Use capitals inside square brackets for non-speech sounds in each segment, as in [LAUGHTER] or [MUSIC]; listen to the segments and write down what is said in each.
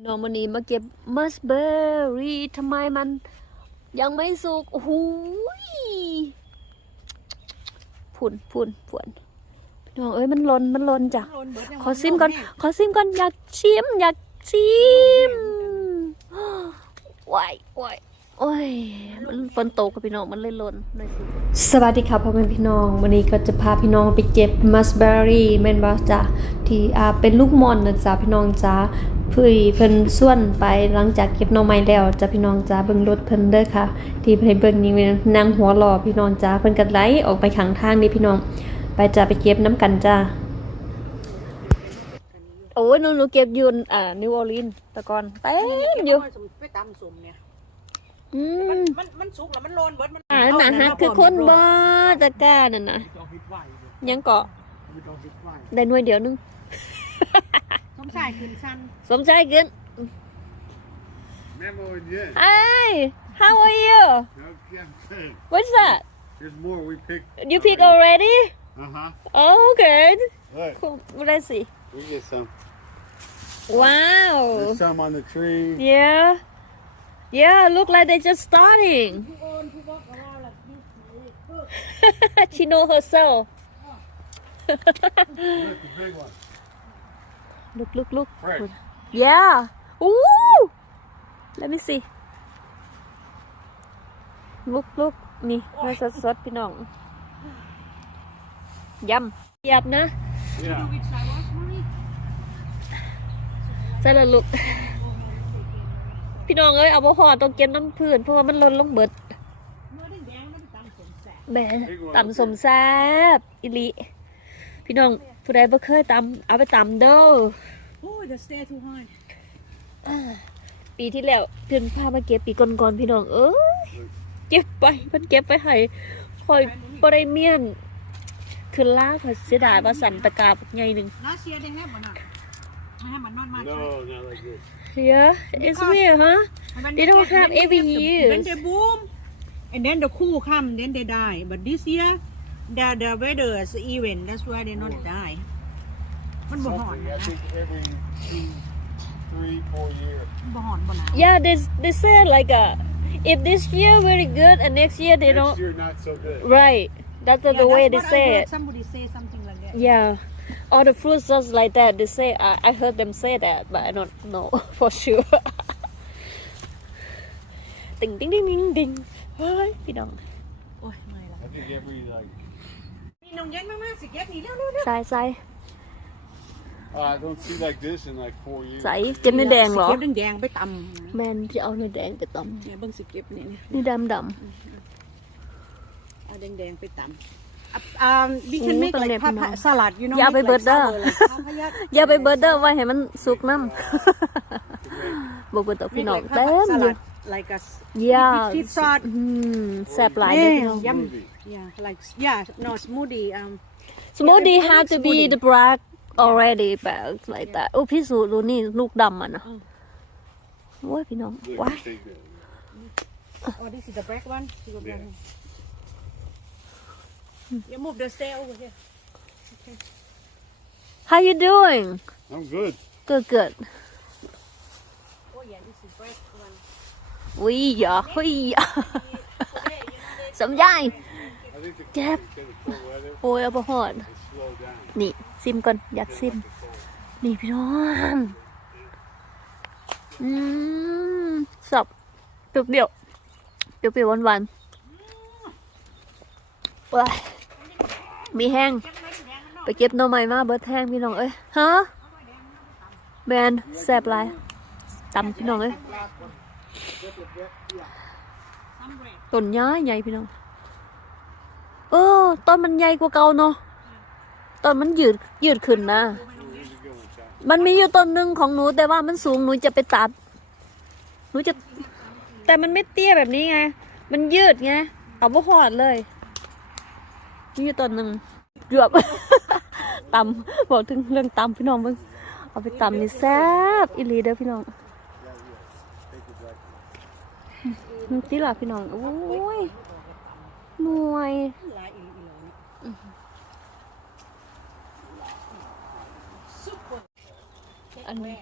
พี่น้องวันนี้มาเก็บมัสเบอร์รี่ทำไมมันยังไม่สุกโอ้โหยผุนผุนผุนพี่น้องเอ้ยมันหลนมันหลนจ้ะขอซิมก่อนขอซิมก่อนอยากชิมอยากชิมว้ายว้ายโอ้ยมันฝนตกกับพี่น้องมันเลยหล่นเลยสิสวัสดีครับพ่อแม่พี่น้อง วันนี้ก็จะพาพี่น้องไปเก็บมัสเบอรี่แม่นบ่จ้ะที่อ่าเป็นลูกมอนนะจ๊ะพี่น้องจ้า เพื่อเพิ่นส่วนไปหลังจากเก็บหน่อไม้แล้วจ้ะพี่น้องจ้าเบิ่งรถเพิ่นเด้อค่ะ ที่ให้เบิ่งนี่นางหัวหล่อพี่น้องจ้าเพิ่นก็ไหลออกไปข้างทางนี่พี่น้อง ไปจ้าไปเก็บน้ำกันจ้าโอ้ยหนูหนูเก็บอยืนอ่านิวออร์ลีนส์แต่ก่อนเต็มอยู่ไปตำสมเนี่ยอืมันมมันมันสุกแล้วมันโลนเบิดมันอ่าหนาฮักคือคนบ้าตะกร้านั่นนะต้องฮิตไหวเลยยังเกาะไม่ต้องฮิตไหวได้หน่วยเดียวนึง สมชายขึ้นสั้น สมใจเกิน Memo again. Hi how are you Okay, I'm good. what's that There's more we picked. you pick already Uh huh. oh okay Look, cool let's see we get some. wow There's some on the tree. yeah yeah look like they just starting ผู้โอนผู้บอกว่าล่ะนี่ [LAUGHS] she know herself Look, the big one. Look look look Fresh. Yeah. Ooh. Let me see. Look, look. นี่เนื้อสดๆพี่น้องยำเยียบนะ Yeah. วิชาวอสมารีใส่ละลูก พี่น้องเอ้ยเอาบ่พอต้องเก็บน้ำพื้นเพราะว่ามันหล่นลงเบิดเมื่อแดงๆมันไปตำสมแสบแหมตำสมแซ่บอิลิพี่น้อง ผู้ใดบ่เคยตำเอาไปตำเด้อโอ้ย the stay too high ปีที่แล้วเพิ่นพามาเก็บปีก่อนๆพี่น้องเอ้ยเก็บไปเพิ่นเก็บไปให้คอยบ่ได้เมียน คือล่าเขาเสียดายว่าสันตะกาบใหญ่หนึง last year they have or not they have but not much No, not like this. Yeah it's weird huh And when They don't get- have when they every get the- year. when they boom and then the cool come then they die but this year the the weather is even that's why they not die มันบ่หอน Something. I นะ think every two, three, four years. มันบ่หอนบ่หนาว Yeah they they said like uh if this year very good and next year they Next don't year, not so good. right that's the, Yeah, the way that's they what I say heard it somebody say something like that yeah all the fruits just like that they say I, I heard them say that but I don't know [LAUGHS] for sure [LAUGHS] ติงติงติงติงติงเฮ้ยพี่น้อง โอ้ยไม่ละ I think every like. มีนมเย็นมากๆสิเก็บนี่เร็วๆใส่ใส่ Uh, I don't see like this in like four years. ใส่เก็บในแดงเหรอเก็บแดงๆไปตำแมนจะเอาในแดงไปตเนี่ยเบิ่งสิเก็บนี่เนี่ยำนี่ดำดเอาแดงๆไปตำอะอ่า we โอ้ can make ต้อง like เด็ด pa- พี่น้อง pa- salad you know อย่า make ไป like เบิดเด้อ sour like ข้าวพยัคฆ์ำอย่าไปเบิร์ดเดอร์ไว้ให้มันสุกน้ำ บอกเบิร์ดต่อพี่ make น้อง like เต็ม salad อยู่ like a ย่า fish sauce อืมแซ่บหลายเลยพี่น้อง Yeah. Smoothie. yeah like yeah no smoothie um smoothie Yeah, have to be smoothie. the black already but like that โอ้พี่สูดูนี่ลูกดำอ่ะเนาะโอ้ยพี่น้อง Look, ว้า you take that. oh this is the black one You go black one. you move the stay over here how you doing I'm good. good good oh yeah this is black one อุ้ยอย่าเฮ้ยอย่า สมยา ย I think the Yep. because of cold weather, โอ้ยเอาไปหอดนี่ซิมก่อนอยากซิม นี่พี่น้องอืมสับเปรี้ยวเปรี้ยวเปรี้ยวเปรี้ยวหวานหวานๆว้ามีแห้ง ไปเก็บหน่อไม้มาเบิดแห้งพี่น้องเอ้ยฮะแมนแซ่บหลายตำพี่น้องเอ้ยต้นย้ายใหญ่พี่น้อง ต้นมันใหญ่กว่าเก่าเนาะต้นมันยืดยืดขึ้นนะ มันมีอยู่ต้นหนึ่งของหนูแต่ว่ามันสูงหนูจะไปตัด หนูจะ แต่มันไม่เตี้ยแบบนี้ไง มันยืดไง เอาบ่หอดเลยนี่อยู่ต้นหนึ่งเกือบตำบอกถึงเรื่องตำพี่น้องเบิ่งเอาไปตำนี่แซ่บอีลีเด้อพี่น้องนี่ติล่ะพี่น้องโอ้ยหน่วย อีหลีเลยเนี่ย super อันนี้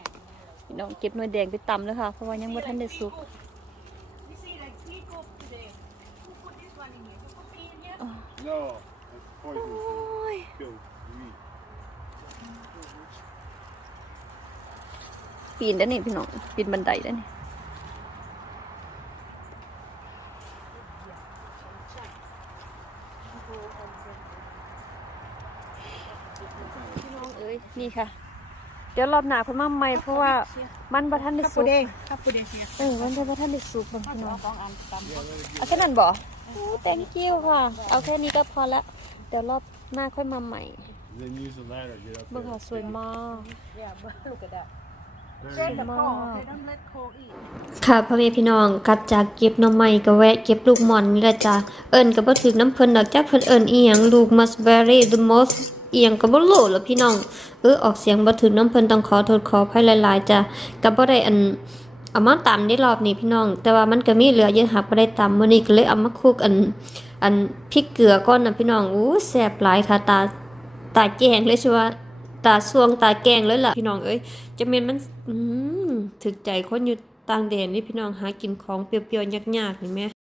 พี่น้องเก็บหน่วยแดงไปตำแล้วค่ะ เพราะว่ายังบ่ทันได้สุก You see like three cook today. Who put this one in here? Who put tea in here? No, it's poison. Kill meat. ปีนได้อนี่พี่น้อง ปีนบันไดได้อนี่พี่น้ องเอ้ยนี่ค่ะ เดี๋ยวรอบหน้าเพิ่นมาใหม่เพราะว่ามันบ่ทันได้สุก Today. Cup today here. เออมันบ่ทันได้สุกบางพี่น้องสองอันตำเอาแค่นั้นบ่โอ้ thank you ค่ะ เอาแค่นี้ก็พอละ เดี๋ยวรอบหน้าค่อยมาใหม่ Then use the ladder. Get up เบิ่ง there. ค่ะสวยมาก Yeah, but look at that. Very Send good. the coal. Okay, don't let coal eat. ค่ะพ่อแม่พี่น้องกลับจากเก็บหน่อไม้ก็แวะเก็บลูกหม่อนนี่แหละจ้ะเอิ้นก็บ่ถึกน้ำเพิ่นดอกจ้ะเพิ่นเอิ้นอีหยังลูกมัสเบอรี่ the most อียงก็บ่รู้ล่ะพี่น้อง เออออกเสียงบ่ถึกน้ำเพิ่นต้องขอโทษขออภัยหลายๆจ้ะก็บ่ได้อันเอามาตำได้รอบนี้พี่น้อง แต่ว่ามันก็มีเหลือเยอะหักบ่ได้ตำมื้อนี้ก็เลยเอามาคุกอัน อันพริกเกลือก่อนนะพี่น้องอู้แซ่บหลายค่ะตาตาแกงเลยใช่ว่าตาสวงตาแกงเลยล่ะพี่น้องเอ้ยจะเมนมันอืมถึกใจคนอยู่ต่างแดนนี่พี่น้องหากินของเปรี้ยวๆยากๆนี่แม่